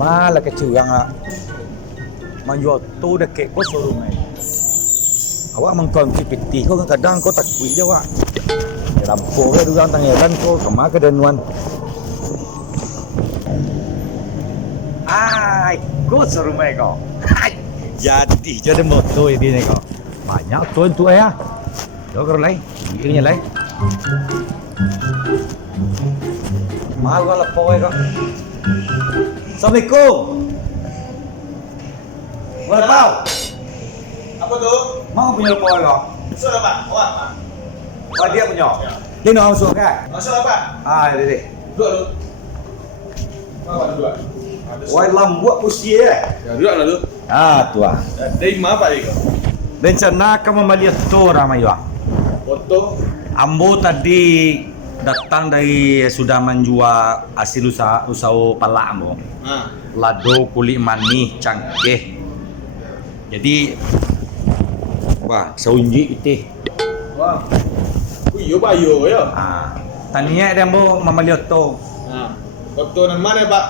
Malah kecurang menjual tu dekat kau showroom ni. Awak mengkonfirmasi kau kadang kau tak kui je awak. Rampok ke orang tanggalan kau kemana ke denuan. Ai, kau showroom ni kau. Jadi jadi motor ini ni kau. Banyak tuan tu ya. Kau kerana lain, ini lain. Mahal kau lapor kau. Assalamualaikum. Berapa? Apa tu? Mau punya lapor kau? Sudah Pak, awak Pak. Oh dia punya. Ya. Dia nak masuk kan? Masuk apa? Dia. Duduk dulu. Apa duduk? Wah lambuat usia eh. Ya duduk lah dulu. Tuan. Dari mana Pak Iko? Rencana kamu melihat tu ramai juga. Foto. Ambo tadi datang dari sudah menjual hasil usaha palak ambo. Lado kulit manis cangkeh. Jadi wah saunji itu. Wah. Iyo Pak yo ya. Tania dia ambo melihat tu. Foto nan mana Pak?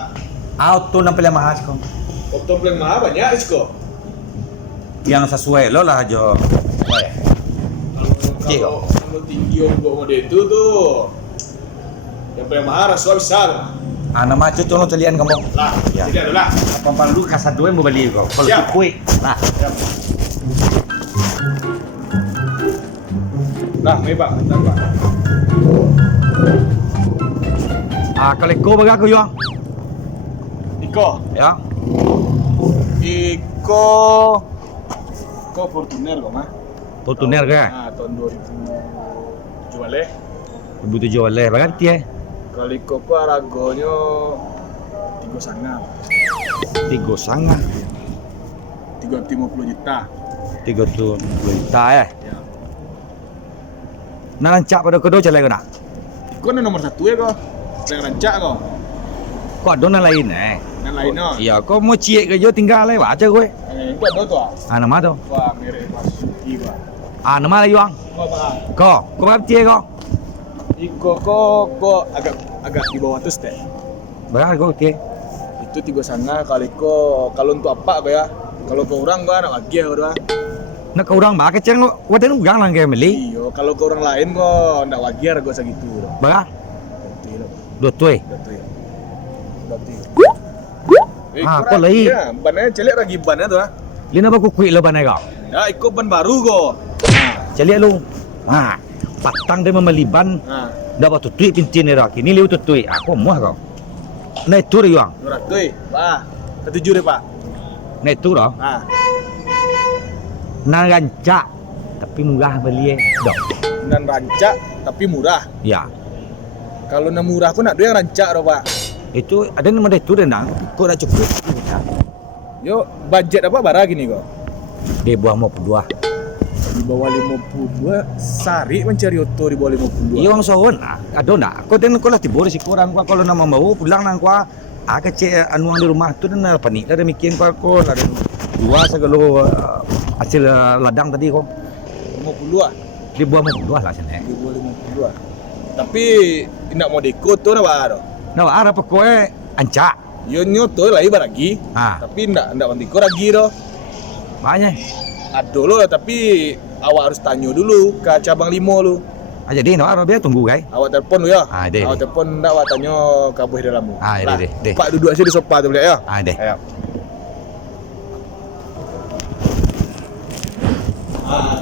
Auto nampak mahal kau. Foto paling mahal banyak Isko. Yang sesuai lo lah jo. Kalau tinggi untuk model itu tuh yang paling mahal rasuah besar. Nama cucu lo celian kamu. Lah, Ya. sini ada lah. Apa perlu kasar dua mau beli kau? Kalau Siap. kue, nah. Lah, ini Pak, bentar Pak. Kalau kau berapa jual? Iko, Ya. Iko Fortuner kok mah. Fortuner ke? Tahun 2007 balik. 2007 oleh berganti Kalau Iko ku harganya 3,5. 3,5. 350 juta. 30 juta Ya. Nah rancak pada kedua jalan kau nak? Iko ni nomor 1 ya kok. Yang rancak kok. Kau ada yang lain Yang lain no. Iya, kau mau cik ke jo tinggal leh baca gue. Itu ada tu ah. Nama tu? Wah, merek Masuki Pak. Nama lagi bang? Kok Pak? Kau berapa kau? Iko kok agak di bawah tu step. Berapa kau ke? Itu 3,5 kali kok kalau untuk apa kok ya? Kalau ke orang gua nak lagi ya udah. Nak kau orang bah kecil kau, wadah nu gang lang ke beli? Iyo, kalau ke orang lain kok nak lagi harga segitu. Berapa? Betul. Dua tuai. Betul. Kau lagi? Ya, bannya celek lagi bannya tu ah. Lina baku kuih lo banai kau. Ya, ikut ban baru kok. Celik lu. Patang dia membeli ban. Dapat tutui pintin ni rak. Ini liu tutui. Aku muah kau. Naik tur yuang. 200. Wah, ketujuh deh, Pak. Naik tur dah. Nang rancak. Tapi murah beli dok. Dan rancak tapi murah. Ya. Kalau nak murah pun nak ada yang rancak dah, Pak. Itu ada nama naik tur nang. Kau dah cukup. Yo, budget apa barang gini kok? Dia buah mau berdua. Di bawah 52 sari mencari oto di bawah 52. Iya orang sohon. Ada nak. Kau dan kau lah tidur si korang kau kalau nama mau pulang nang kau. Kecil anuang di rumah tu dan apa ni? Ada mikir kau ada dua segala hasil ladang tadi kau. 50 ah. Dia buah mau berdua lah sini. Di bawah 52 ah. Tapi tidak mau dekot tu nak baru. Nah, ada apa kau ancak? Yo nyoto lagi baragi. Tapi tidak nanti kau lagi doh. Banyak. Ada loh, tapi awak harus tanya dulu ke cabang 5 lu. Jadi nak dia tunggu kai. Awak telefon lu ya. Deh. Awak telefon ndak awak tanya kabuh dalam mu. Deh. Pak duduk aja di sofa tu boleh ya? Deh. Ayo.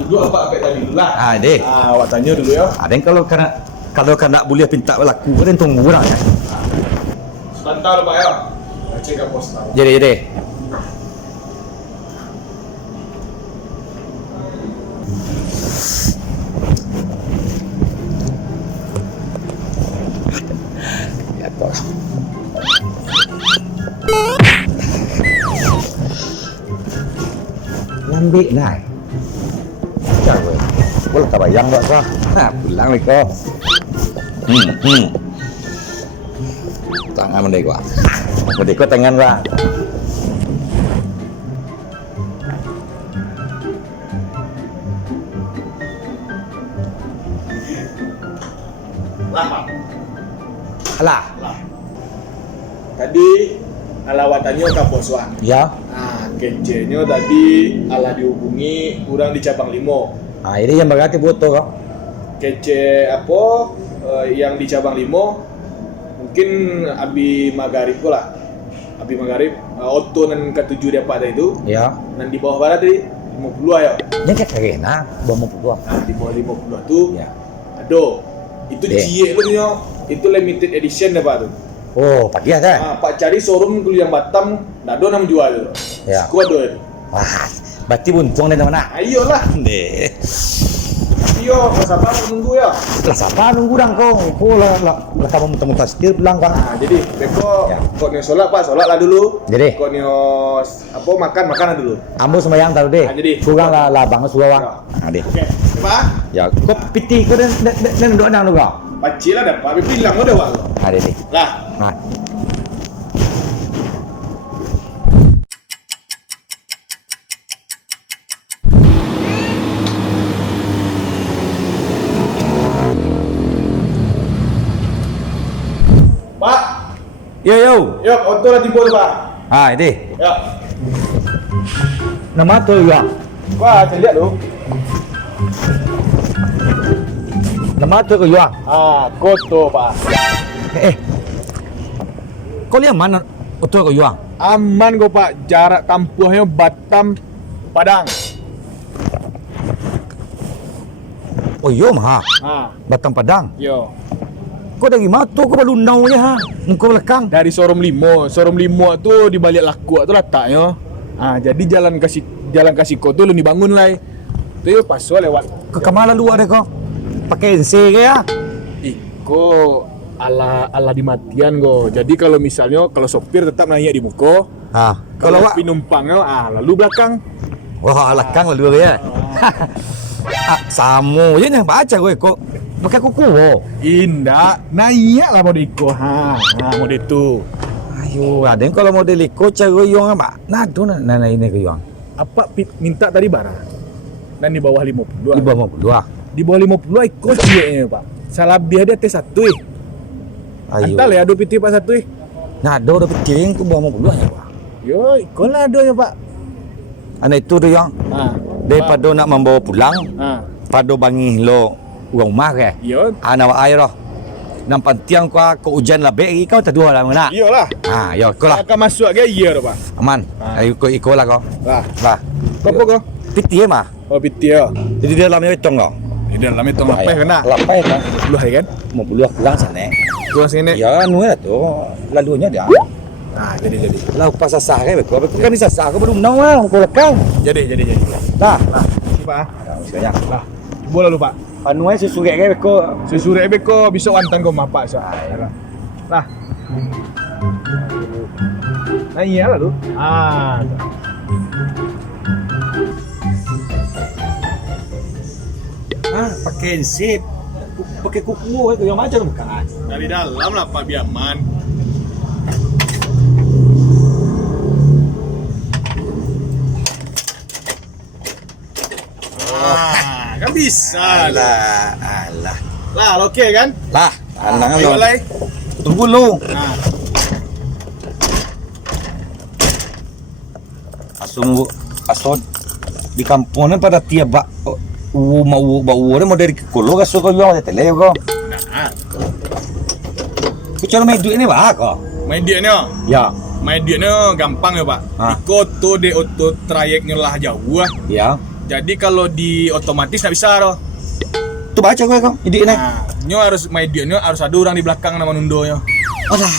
Duduk apa tadi dulu lah. Deh. Awak tanya dulu ya. Ada kalau kena boleh pinta laku kan tunggu orang kan. Sebentar Pak ya. Cek ke pos. Jadi. Lambi lah. Cakap, boleh tak bayang tak sah? Pulang lagi kau. Tangan mendek gua. Mendek gua tangan gua. Lah, Pak. Alah. Tadi alawatannya ke boswa. Ya. Nah, kece-nya tadi ala dihubungi orang di cabang limo. Ah, ini yang berarti butuh kok. Kece apa yang di cabang limo mungkin Abi Magarib lah. Abi Magarib Otto nan ketujuh dia pada itu. Ya. Dan di bawah barat tadi 50 ya. Yang kayak karena bawa mau Nah, di bawah 50 tuh Ya. Aduh, itu cie lu nih, itu limited edition ya Pak tuh. Oh, pagi kan? Nah, Pak cari showroom dulu yang Batam, nado nam jual tuh. Ya. Kuat tuh. Wah, berarti buntung dari mana? Ayolah, Deh. iyo, masa apa nunggu ya? Lah siapa nunggu dong kau? Lah kamu muntah-muntah setir pulang kan? Nah, jadi Beko, Ya. kok nih sholat Pak, sholat lah dulu. Jadi? Kok nih apa makanan dulu. Ambo sembahyang taruh deh. Ah, jadi? Kurang lah banget suara. Ya. Nah, deh. Oke, Pak. Ya, kau piti kau dan doa nang lu kau. Pacil lah dapat, Abi bilang udah Pak. Nah, deh. Lah, Nah. Pak, Yo. yuk, Otto lah timbul Pak. Ah, ini. Ya. Nama tu ya. Wah, saya lihat lu. Nama tu ke ya. Koto Pak. Kau lihat mana tu ke ya? Aman kok Pak, jarak tempuhnya Batam Padang. Oh, yo mah. Batang Padang. Yo. Kau dari mana tu kau baru nau ni ha? Kau belakang. Dari showroom limo tu di balik laku tu letaknya. Jadi jalan kasih tu lu dibangun lah. Tu yo pas lewat. Ke kamala lu ada kau? Pakai NC ke ya? Iko ala di matian go. Jadi kalau misalnya kalau sopir tetap nanya di muka. Kalau wak penumpangnya lalu belakang. wah belakang lalu ya. Samu je nya baca gue kok. Pakai kuku. Indah, nanya lah model iko. Model tu. Ayo, ada yang kalau model iko cara yang apa? Nado na ini ke yang. Apa minta tadi barang? Dan di bawah 52. Di bawah 52. Di bawah 50 ikut cie Pak. Salah dia T1 Ayo. Antal ya ado piti Pak 1 Nado udah pikirin ke bawah 52 nya, Pak. Yo, ikut lah adonya Pak. Anak itu tu yang daripada nak membawa pulang, pada bangi lo uang rumah ke. Yo. Anak air roh. Nampak tiang kau hujan lah begi kau tak dua lah mana. Iyalah. Yo kau lah. Akan masuk ke iya dah Pak. Aman. Ayo ikut lah kau. Lah. Lah. Apa kau? Piti mah. Oh piti ya. Jadi dia dalamnya hitung kau. Di dalam itu lapai kena. Lapai kan. Lu kan? Mau pulang pulang sana. Gua sini. Ya anu lah tu. Lalunya dia. Nah, jadi. Lah pas sasah ke beku. Beku kan disasah kau belum nau lah kau lekang. Jadi. Lah. Si Pak. Sekarang. Lah. Boleh lu Pak. Anu aja susuge ke beku. Sesure beko bisa wantan kau mapak sa. Lah. Nah iya lah lu. Pakai sip. Pakai kuku itu yang macam bukan. Dari dalam lah Pak Biaman. Kan bisa. Alah. Lah, oke kan? Lah, anang Ayo, lo. Lai. Tunggu lu. Asod di kampungnya pada tiap mau mau dari kulo kaso ko yo tele ko. Nah, Ku cara main duit ini ba ko. main dia ni. Ya. Main dia ni gampang ya Pak. Iko tu di auto trayeknya lah jauh. Ya. Jadi kalau di otomatis tak bisa loh. Tu baca gue ko. Ide ini. Nyo harus main dia harus ada orang di belakang nama nundonya. Alah.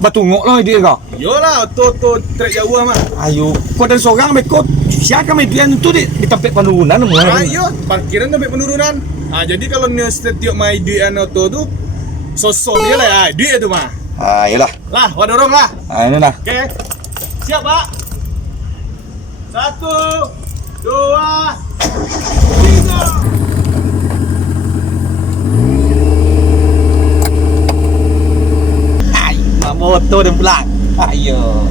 Batungok lo ide ko. Yolah, auto trek jauh mah. Ayo, kau dan seorang bekot. Siapa main duit itu di tempat penurunan semua. Ayo, parkiran sampai penurunan. Jadi kalau nih setiap main duit auto tu sosok dia lah ya, duit itu mah. Ayolah. Lah, wah dorong lah. Ini lah. Oke. Siap, Pak. 1 2 3. Motor dan pulang. Ayo.